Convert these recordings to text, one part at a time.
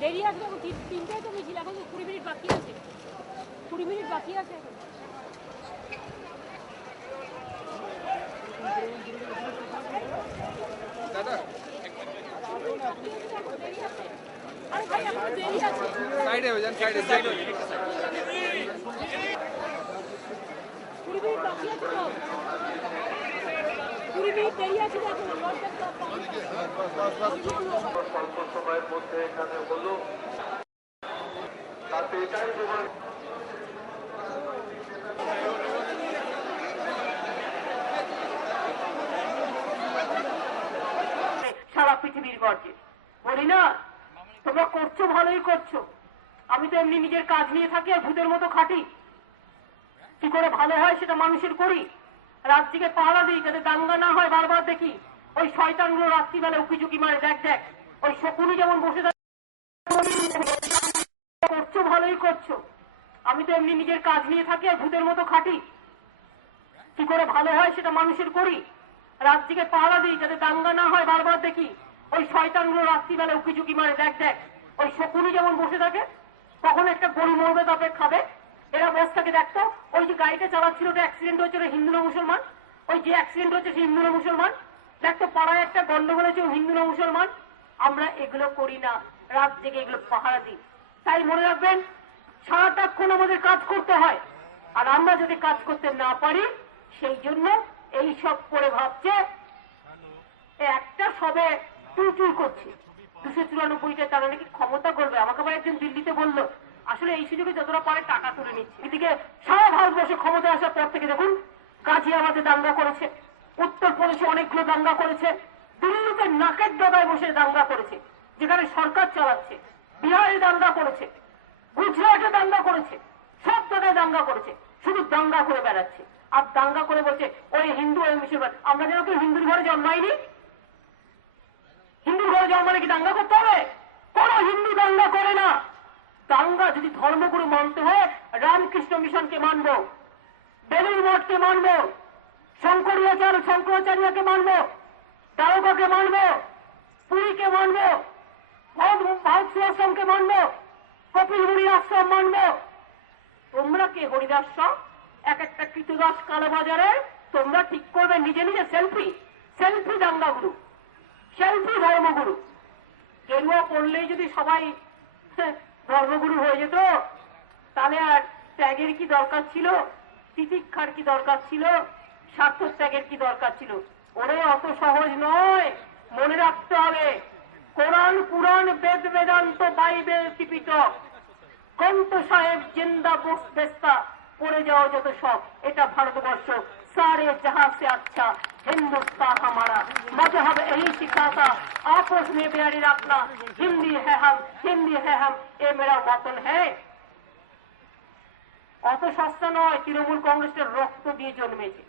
দেরি আসবে, 3টায় তো মিছিল, এখন 20 মিনিট বাকি আছে, 20 মিনিট বাকি আছে এখন। দাদা আরে ভাই এখন দেরি আছে, সাইডে হয়ে যান, সাইডে 20 মিনিট বাকি আছে তো, 20 মিনিট দেরি আছে দেখো। স্বল্প সময়ের মধ্যে এখানে হলো, তাতে এটাই তোমার সারা পৃথিবীর গর্জে বলি না, তোমরা করছো ভালোই করছো, আমি তো এমনি নিজের কাজ নিয়ে থাকি আর ভূতের মতো খাটি, কি করে ভালো হয় সেটা মানুষের করি, রাত্রিকে পাহারা দিই যাতে দাঙ্গা না হয়। বারবার দেখি ওই শয়তানগুলো রাত্রিবেলা উকিঝুঁকি মারে, দেখ দেখ ওই শকুনি যেমন বসে থাকে। করছো ভালোই করছো, আমি তো এমনি নিজের কাজ নিয়ে থাকি আর ভূতের মতো খাটি, কি করে ভালো হয় সেটা মানুষের করি, রাত্রিকে পাহারা দিই যাতে দাঙ্গা না হয়। বারবার দেখি ওই শয়তানগুলো রাত্রিবেলা উকিঝুঁকি মারে, দেখ দেখ ওই শকুনি যেমন বসে থাকে, কখন একটা গরু মরবে তাকে খাবে, এরা বসে থাকে। দেখতো ওই যে গাড়িটা চালাচ্ছিল, ওটা অ্যাক্সিডেন্ট হয়েছে, হিন্দু না মুসলমান, ওই যে অ্যাক্সিডেন্ট হচ্ছে সে হিন্দু না মুসলমান, দেখতো পাড়ায় একটা গন্ডগোল হয়েছে, হিন্দু না মুসলমান। আমরা এগুলো করি না, রাত জেগে এগুলো পাহারা দিই। তাই মনে রাখবেন, সারাটাক্ষণ আমাদের কাজ করতে হয়, আর আমরা যদি কাজ করতে না পারি সেই জন্য এই সব করে ভাবছে একটা সবে টুই করছে। 294টা তারা নাকি ক্ষমতা করবে। আমাকে আবার একজন দিল্লিতে বললো, আসলে এই সুযোগে যতটা পারে টাকা তুলে নিচ্ছে। এদিকে সারা ভারতবর্ষে ক্ষমতা আসার পর থেকে দেখুন, গাজিয়াবাদে দাঙ্গা করেছে, উত্তরপ্রদেশে অনেকগুলো দাঙ্গা করেছে, দিল্লিতে নাকের ডগায় বসে দাঙ্গা করেছে যেখানে সরকার চালাচ্ছে, বিহারে দাঙ্গা করেছে, গুজরাটে দাঙ্গা করেছে, সব জায়গায় দাঙ্গা করেছে, শুধু দাঙ্গা করে বেড়াচ্ছে। আর দাঙ্গা করে বলছে ওই হিন্দু ওই মুসলমান। আমরা যেন কেউ হিন্দুর ঘরে জন্মাইনি, হিন্দুর ঘরে জন্মালে কি দাঙ্গা করতে হবে? কোন হিন্দু দাঙ্গা করে না। দাঙ্গা যদি ধর্মগুরু মানতে হয়, রামকৃষ্ণ মিশনকে মানব, বেলুড় মঠকে মানব, শঙ্করাচার্যকে মানব, দ্বারকাকে মানব, পুরীকে মানব, ভারত আশ্রমকে মানব, কপিল মুনির আশ্রম মানব। তোমরা কে হরিদাস সব এক একটা কৃতদাস কালোবাজারে তোমরা ঠিক করবে নিজে নিজে সেলফি, সেলফি দাঙ্গাগুরু, সেলফি ধর্মগুরু। গেরুয়া পড়লেই যদি সবাই ধর্মগুরু হয়ে যেত, তাহলে আর ত্যাগের কি দরকার ছিল, তিতিক্ষার কি দরকার ছিল, স্বার্থ ত্যাগের কি দরকার ছিল? ওরে অত সহজ নয়, মনে রাখতে হবে। কোরআন, পুরাণ, বেদ, বেদান্ত, বাইবেল, ত্রিপিটক, গ্রন্থ সাহেব, জিন্দা বেস্তা পড়ে যাওয়া যত সব, এটা ভারতবর্ষ। सारे जहां से अच्छा हिंदुस्तान हमारा, मजहब यही सिखाता आपस में प्यारी रखना, हिंदी है हम, हिंदी है हम, ये मेरा वतन है। অত সস্তা নয়। তৃণমূল কংগ্রেসের রক্ত দিয়ে জন্মেছে,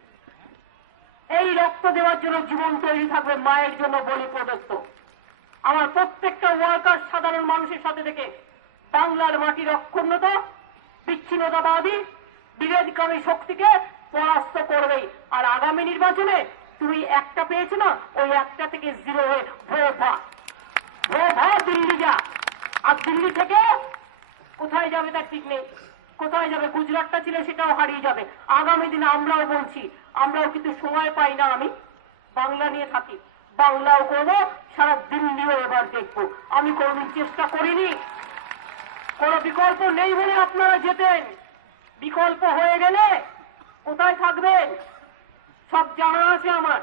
এই রক্ত দেওয়ার জন্য জীবন তৈরি থাকবে মায়ের জন্য বলি প্রদত্ত। আমার প্রত্যেকটা ওয়ার্কার সাধারণ মানুষের সাথে থেকে বাংলার মাটির অক্ষুণ্ণতা, বিচ্ছিন্নতাবাদী, বিরোধীকামী শক্তিকে পরাস্ত করবেই। আর আগামী নির্বাচনে তুমি একটা পেয়েছো না, ওই একটা থেকে 0 হয়ে ভোভা দিল্লি যা। আর দিল্লি থেকে কোথায় যাবে তার ঠিক নেই, কোথায় যাবে, গুজরাটটা ছিল সেটাও হারিয়ে যাবে। আগামী দিনে আমরাও বলছি, আমরাও কিন্তু সময় পাই না, আমি বাংলা নিয়ে থাকি, বাংলাও করবো, সারা দিল্লিও এবার দেখবো। আমি কোনদিন চেষ্টা করিনি, কোন বিকল্প নেই বলে আপনারা যেতেন, বিকল্প হয়ে গেলে কোথায় থাকবেন সব জানা আছে আমার।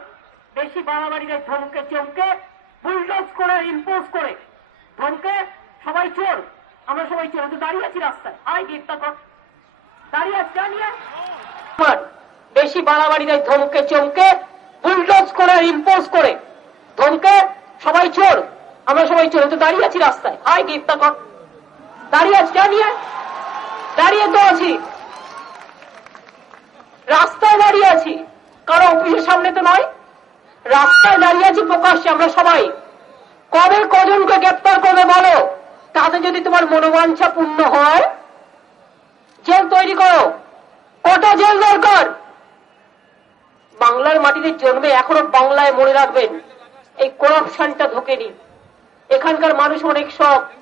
বেশি বাড়াবাড়িতে ধমকে চমকে বুলডোজ করে ইম্পোজ করে ধমকে সবাই চোর, আমরা সবাই চোর, তো দাঁড়িয়ে আছি রাস্তায়, আয় গ্রেফতার কর, দাঁড়িয়ে আছি জানিয়ে। বেশি বাড়াবাড়িতে ধমকে চমকে বুলডোজ করে ইম্পোজ করে ধমকে সবাই চোর, আমরা সবাই চোর, তো দাঁড়িয়ে আছি রাস্তায়, আয় গ্রেফতার কর, দাঁড়িয়ে আছি জানিয়ে। দাঁড়িয়ে তো আছি, রাস্তায় দাঁড়িয়ে আছি, কারো অফিসের সামনে তো নয়, রাস্তায় দাঁড়িয়ে আছি প্রকাশ্যে আমরা সবাই। কবে কজনকে গ্রেপ্তার করবে বলো, তাতে যদি তোমার মনোবাঞ্ছা পূর্ণ হয়, জেল তৈরি করো। কটা জেল দরকার? বাংলার মাটিতে জন্মে এখনো বাংলায় মনে রাখবেন, এই করাপশনটা ঢোকেনি। এখানকার মানুষ অনেক সৎ।